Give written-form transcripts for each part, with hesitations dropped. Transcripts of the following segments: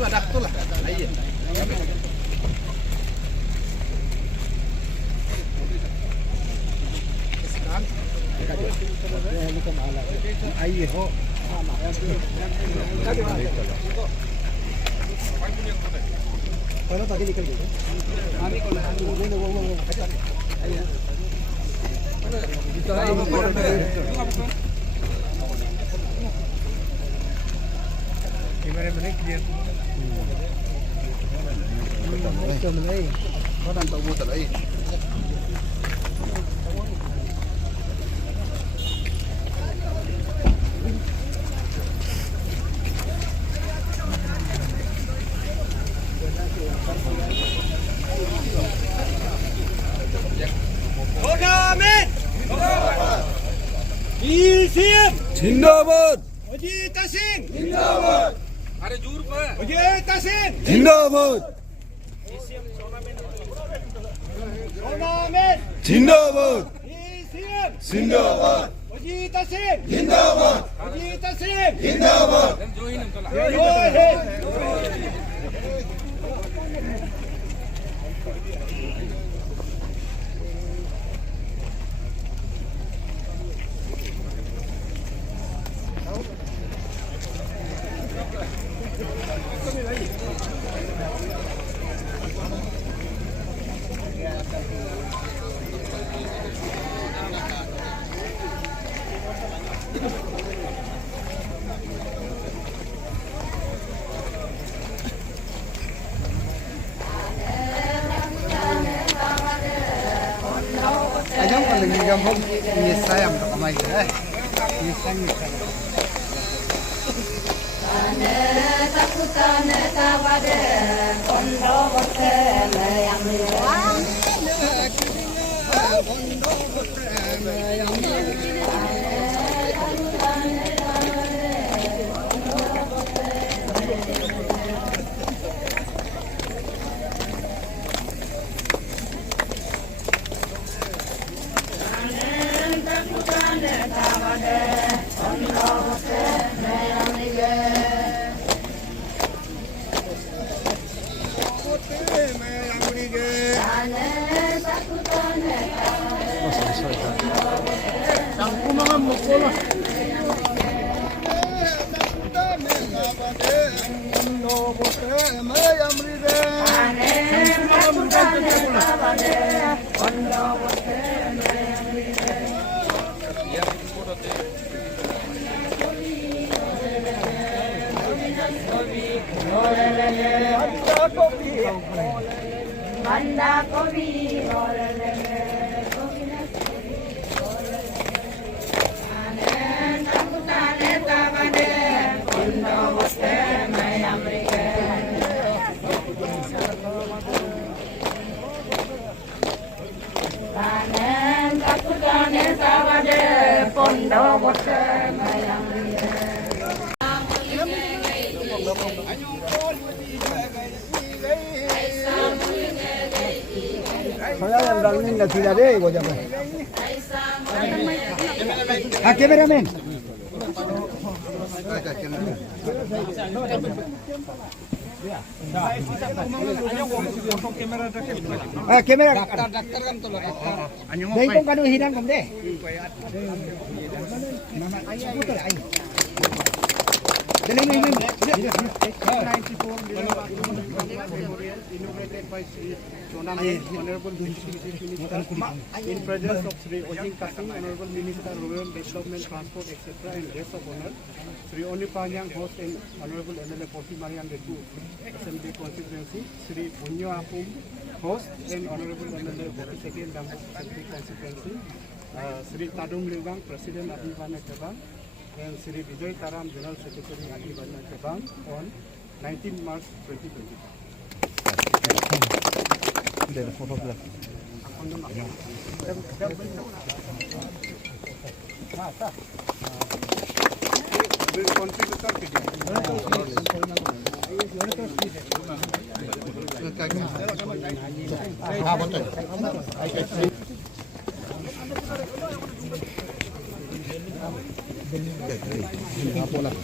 Daktola. Aye. Aye ho. तभी निकल गए कैमरे में नहीं क्लियर जिंदाबाद अजीत सिंह जिंदाबाद अरे जोर पर अजीत सिंह जिंदाबाद जिंदाबाद जिंदाबाद अजीत सिंह जिंदाबाद अजीत सिंह जिंदाबाद Ayo kalau ni jam hom ni saya am tak mai eh. Ni saya. Takutane tawade kondo bote yang Manda kopi olele anen takutane tabade kondo bote mayamrike anen takutane tabade kondo bote mayamrike Saya yang dalam ni tidak ada, gua jaga. Ah, cameraman. Ah, kamera. Dokter kan tu lah. Dari tu kan hilang kan deh. Putar air. Dalam ini. 94 inaugurated by Sri Sonam Honorable in presence of Sri Ojing Kassim, Honorable Minister Rural Development, Transport, etc. and guests of honor, Sri Oni Panyang, host and Honorable MLA Porti Mariam Detu, Assembly Constituency, Sri Punyo Apum, host and Honorable MLA Porti Second Dambut Assembly Constituency, Sri Tadung Liwang, President Adivana Kebang, and Sri Vijay Taram, General Secretary Adivana Kebang on 19 March 2025. Dari fotografi. Apa lah?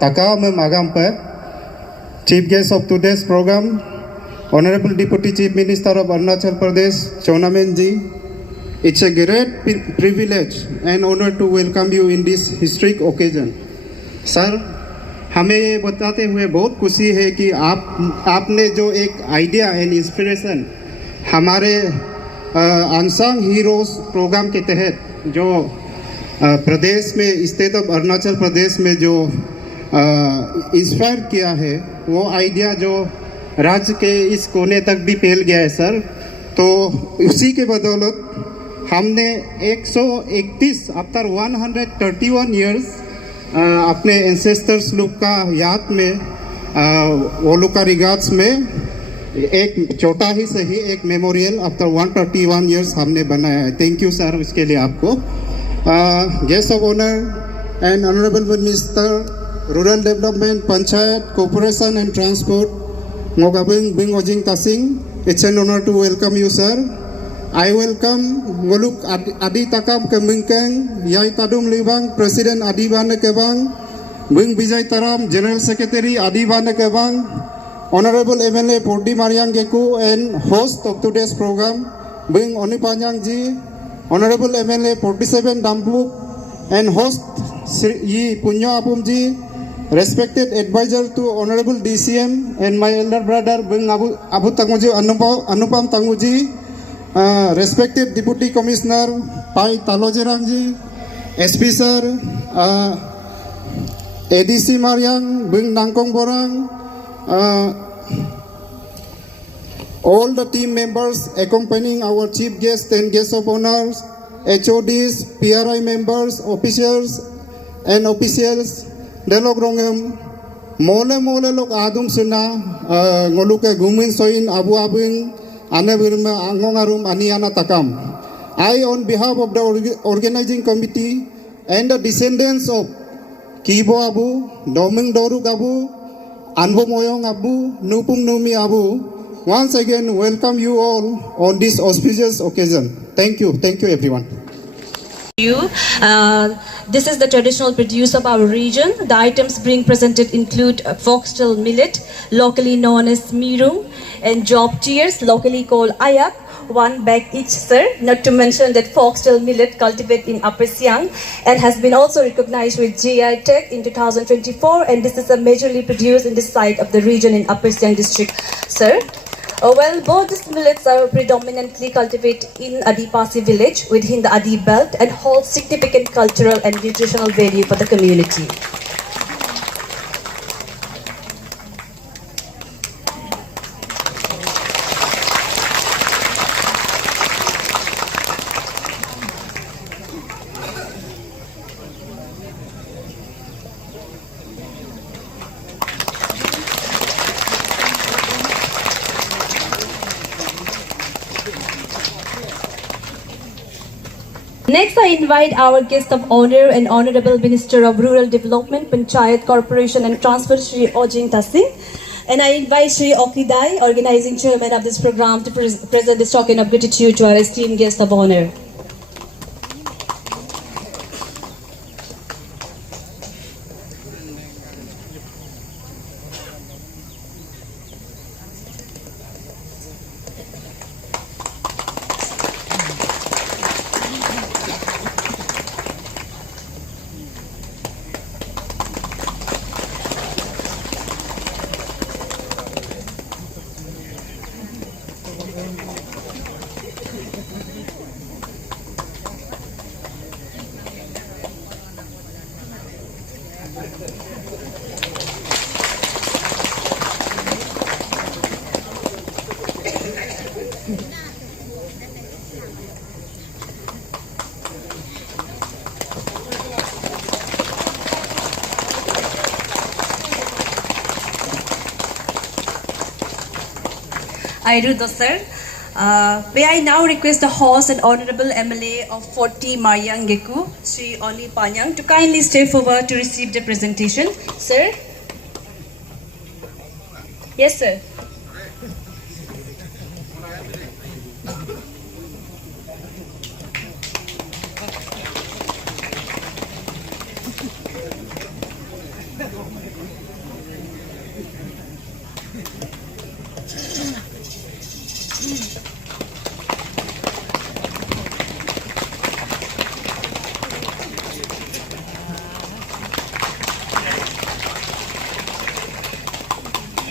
Takam Magampe, Chief Guest of today's program, Honorable Deputy Chief Minister of Arunachal Pradesh, Chonamen ji. It's a great privilege and honor to welcome you in this historic occasion. Sir, हमें ये बताते हुए बहुत खुशी है कि आपने जो एक आइडिया एंड इंस्पिरेशन हमारे अनसंग हीरोज प्रोग्राम के तहत जो प्रदेश में स्टेट ऑफ अरुणाचल प्रदेश में जो इंस्पायर किया है वो आइडिया जो राज्य के इस कोने तक भी फैल गया है सर। तो उसी के बदौलत हमने 131 आफ्टर 131 इयर्स अपने एंसेस्टर्स लोग का याद में वो लोग का रिगार्ड्स में एक छोटा ही सही एक मेमोरियल आफ्टर 131 इयर्स हमने बनाया है। थैंक यू सर उसके लिए आपको। Guest of honour and honourable minister rural development panchayat corporation and transport Ngogabing Bing Ojing Tasing, it's an honor to welcome you sir. I welcome Ngoluk Adi Takam Kemingkang, Yai Tadum Libang, President Adi Bane Kebang, Bing Bijay Taram, General Secretary Adi Bane Kebang, Honorable MLA Pordi Mariang Geku and host of today's program, Bing Onipanyang Ji, Honorable MLA 47 Dampuk and host Yi Punyo Apum Ji, respected advisor to Honorable DCM and my elder brother Bing Abu Tanguji Anupam Tanguji, respected Deputy Commissioner Pai Talojerangji, SP Sir, ADC Mariang, Bing Nangkong Borang, all the team members accompanying our chief guests and guests of honors, HODs, PRI members, officials and officials, Delog Rongem, Mole Lok Adum Suna, Ngoluke Gumin Soin Abu Abing, Anabirma Angongarum Aniana Takam. I, on behalf of the organizing committee and the descendants of Kibo Abu, Doming Doruk Abu, Anbo Moyong Abu, Nupum Numi Abu, once again welcome you all on this auspicious occasion. Thank you everyone. This is the traditional produce of our region. The items being presented include foxtail millet, locally known as mirung, and job tears, locally called ayak, 1 bag each, sir. Not to mention that foxtail millet cultivated in Upper Siang and has been also recognized with GI Tech in 2024, and this is a majorly produced in this side of the region in Upper Siang district, sir. Well, both these millets are predominantly cultivated in Adipasi village within the Adi belt and hold significant cultural and nutritional value for the community. Next, I invite our guest of honor and Honorable Minister of Rural Development, Panchayat Corporation and Transport, Shri Ojing Tasing. And I invite Shri Okidai, organizing chairman of this program, to present this token of gratitude to our esteemed guest of honor. I do the sir. May I now request the host and Honorable MLA of 40 Mariang Geku, Sri Oni Panyang, to kindly step forward to receive the presentation. Sir? Yes, sir.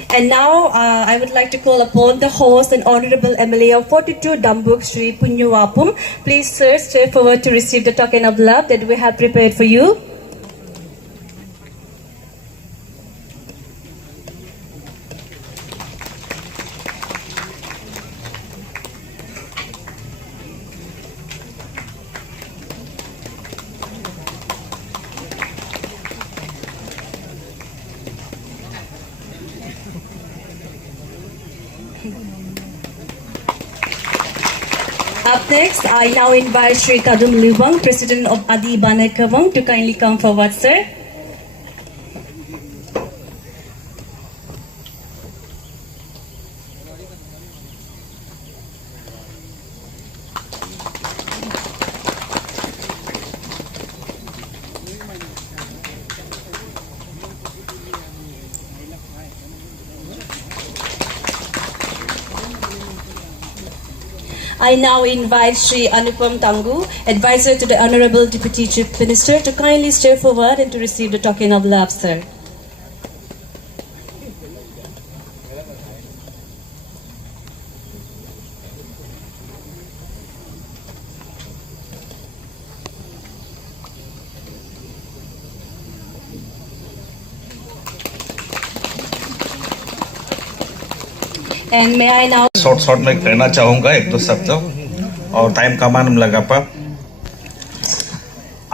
And now, I would like to call upon the host and Honorable MLA of 42 Dambuk, Sri Punyawapum. Please, sir, step forward to receive the token of love that we have prepared for you. Up next, I now invite Sri Kadum Lubang, President of Adi Banai Kawang, to kindly come forward, sir. I now invite Sri Anupam Tangu, Advisor to the Honorable Deputy Chief Minister, to kindly step forward and to receive the token of love, sir. And may I now short में कहना चाहूँगा एक दो शब्द और time का मान लगा पा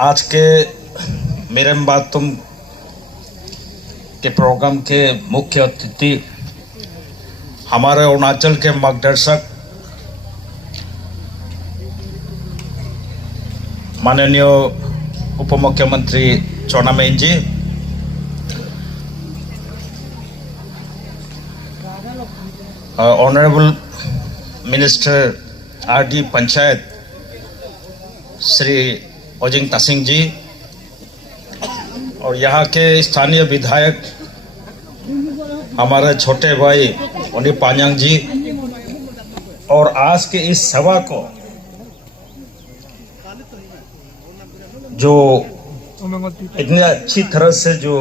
आज के मेरे बात तुम के प्रोग्राम के मुख्य अतिथि हमारे अरुणाचल के मार्गदर्शक माननीय उप मुख्यमंत्री Chowna Mein ji, honourable minister RD panchayat Shri Ojing Tasing ji और यहाँ के स्थानीय विधायक हमारे छोटे भाई ओनी पान्यांग जी और आज के इस सभा को जो इतनी अच्छी तरह से जो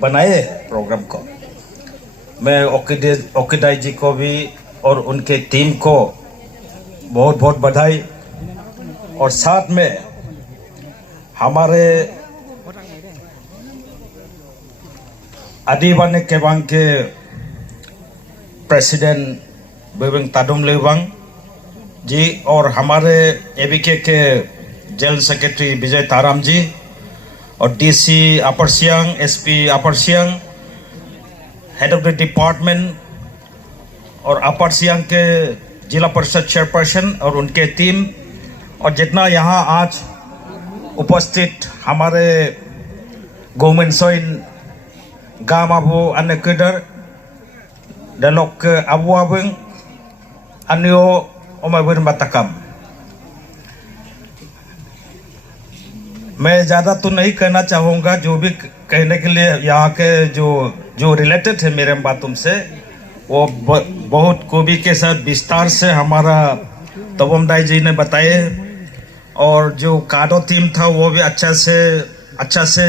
बनाए प्रोग्राम को, मैं ओकिदाई जी को भी और उनके टीम को बहुत बहुत बधाई और साथ में हमारे आदिवासी केबांग के प्रेसिडेंट बेबिंग तादुम लेबांग जी और हमारे एबीके के जनरल सेक्रेटरी विजय ताराम जी और DC upper Siang, SP upper Siang, head of the department और अपर सियांग के जिला परिषद चेयरपर्सन और उनके टीम और जितना यहाँ आज उपस्थित हमारे गवर्नमेंट सोइन गाम अबो अन्य केडर डायलॉग अबो अबंग अन्यो ओमैबन बताकम। मैं ज़्यादा तो नहीं कहना चाहूँगा, जो भी कहने के लिए यहाँ के जो रिलेटेड है मेरे बातों से वो बहुत खूबी के साथ विस्तार से हमारा तबम दाई जी ने बताए, और जो काडो थीम था वो भी अच्छा से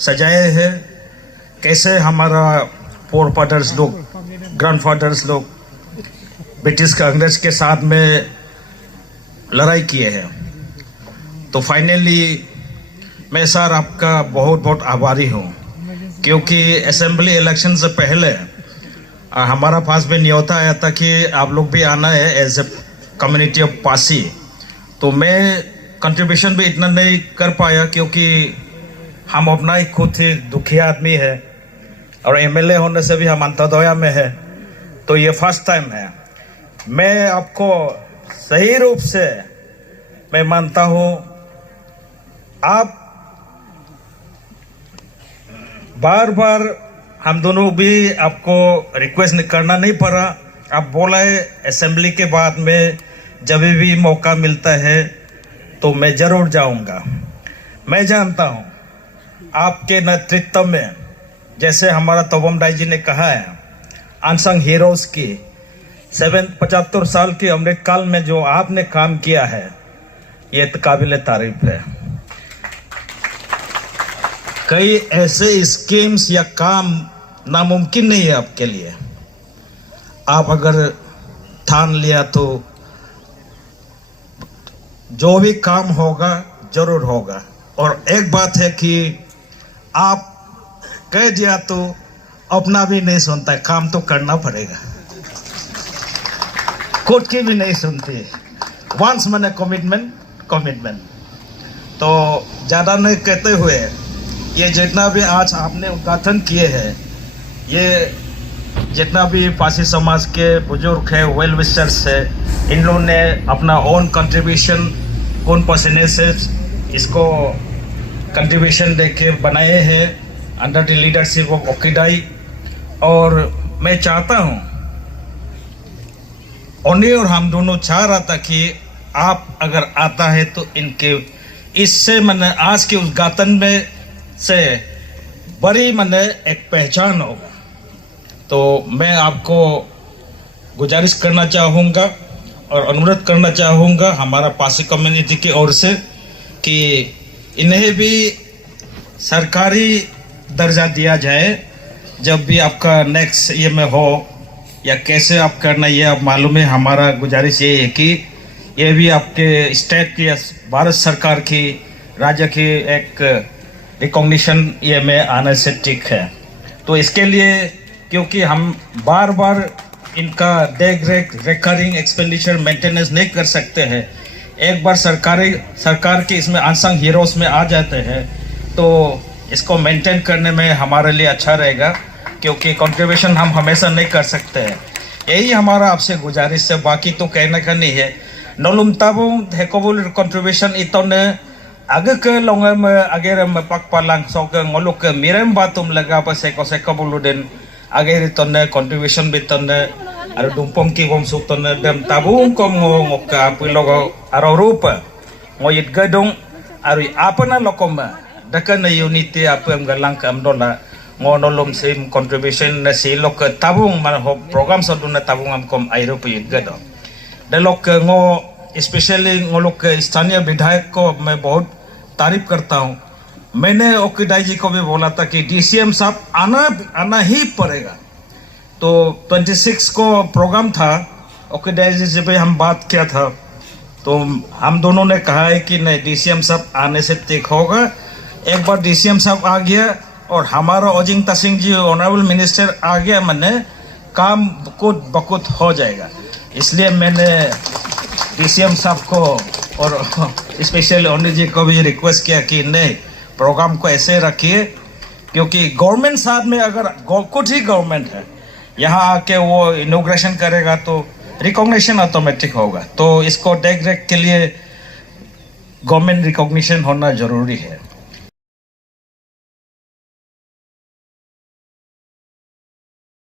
सजाए हैं। कैसे हमारा फोर फादर्स लोग, ग्रैंड फादर्स लोग ब्रिटिश कांग्रेस के साथ में लड़ाई किए हैं। तो फाइनली मैं सर आपका बहुत बहुत आभारी हूँ, क्योंकि असेंबली इलेक्शन से पहले हमारा पास भी न्योता आया था कि आप लोग भी आना है as a community of Pasi. तो मैं कंट्रीब्यूशन भी इतना नहीं कर पाया, क्योंकि हम अपना ही खुद ही दुखिया आदमी है और एमएलए होने से भी हम अंत्योदया में है। तो ये फर्स्ट टाइम है। मैं आपको सही रूप से मैं मानता हूँ, आप बार बार हम दोनों भी आपको रिक्वेस्ट करना नहीं पड़ा। आप बोला है असेंबली के बाद में जब भी मौका मिलता है तो मैं जरूर जाऊंगा। मैं जानता हूं आपके नेतृत्व में, जैसे हमारा तोबम दाई जी ने कहा है, अनसंग हीरोज की 75 साल की अमृत काल में जो आपने काम किया है ये तो काबिल तारीफ है। कई ऐसे स्कीम्स या काम नामुमकिन नहीं है आपके लिए। आप अगर ठान लिया तो जो भी काम होगा जरूर होगा। और एक बात है कि आप कह दिया तो अपना भी नहीं सुनता, काम तो करना पड़ेगा। खुद की भी नहीं सुनती। वंस मैंने कमिटमेंट। तो ज़्यादा नहीं कहते हुए, ये जितना भी आज आपने उद्घाटन किए हैं, ये जितना भी पासी समाज के बुजुर्ग है, वेल विशर्स है, इन लोगों ने अपना ओन कंट्रीब्यूशन कौन पसीने से इसको कंट्रीब्यूशन देके बनाए हैं अंडर द लीडरशिप ऑफ ओकिडाई। और मैं चाहता हूँ, उन्हें और हम दोनों चाह रहा था कि आप अगर आता है तो इनके इससे मैंने आज के उद्घाटन में से बड़ी मैंने एक पहचान होगा। तो मैं आपको गुजारिश करना चाहूँगा और अनुरोध करना चाहूँगा हमारा पासी कम्युनिटी की ओर से कि इन्हें भी सरकारी दर्जा दिया जाए जब भी आपका नेक्स्ट ये में हो, या कैसे आप करना ये आप मालूम है। हमारा गुजारिश ये है कि ये भी आपके स्टेट की, भारत सरकार की, राज्य की एक रिकॉग्निशन ये में आने से ठीक है। तो इसके लिए, क्योंकि हम बार बार इनका देख रेख रिकरिंग एक्सपेंडिचर मेंटेनेंस नहीं कर सकते हैं, एक बार सरकार के इसमें अनसंग हीरोज में आ जाते हैं तो इसको मेंटेन करने में हमारे लिए अच्छा रहेगा, क्योंकि कंट्रीब्यूशन हम हमेशा नहीं कर सकते हैं। यही हमारा आपसे गुजारिश है, बाकी तो कहने का नहीं है। नलुम ताबुम हेकोबुल कंट्रीब्यूशन इतने आगे के लोंगे में अगर में पक पाlang sok ngoluk ke mirem batum lega pa seko buluden agar itonne contribution bitonne aro dumpom ki bom sutonne dem tabung kom ngok ka pilogo aro rupa ngoyit gadong aro apana lokoma dakan unity apem galang kam dola ngonolom sim contribution na silok tabung man ho program sa dun na tabung am kom airo puyit gado dalok ngo specially वो लोग स्थानीय विधायक को मैं बहुत तारीफ करता हूँ। मैंने ओकिडाई जी को भी बोला था कि डीसीएम साहब आना ही पड़ेगा। तो 26 को प्रोग्राम था, ओकिडाई जी से भी हम बात किया था, तो हम दोनों ने कहा है कि नहीं, डीसीएम साहब आने से ठीक होगा। एक बार डीसीएम साहब आ गया और हमारा ओजिंग तसिंग जी ऑनरेबल मिनिस्टर आ गया, मैंने काम खुद बखुद हो जाएगा। इसलिए मैंने डीसीएम साहब को और स्पेशली ओनी जी को भी रिक्वेस्ट किया कि नहीं, प्रोग्राम को ऐसे रखिए, क्योंकि गवर्नमेंट साथ में अगर कुछ ही गवर्नमेंट है यहाँ आके वो इनॉग्रेशन करेगा तो रिकॉग्निशन ऑटोमेटिक होगा। तो इसको देख रेख के लिए गवर्नमेंट रिकॉग्निशन होना जरूरी है।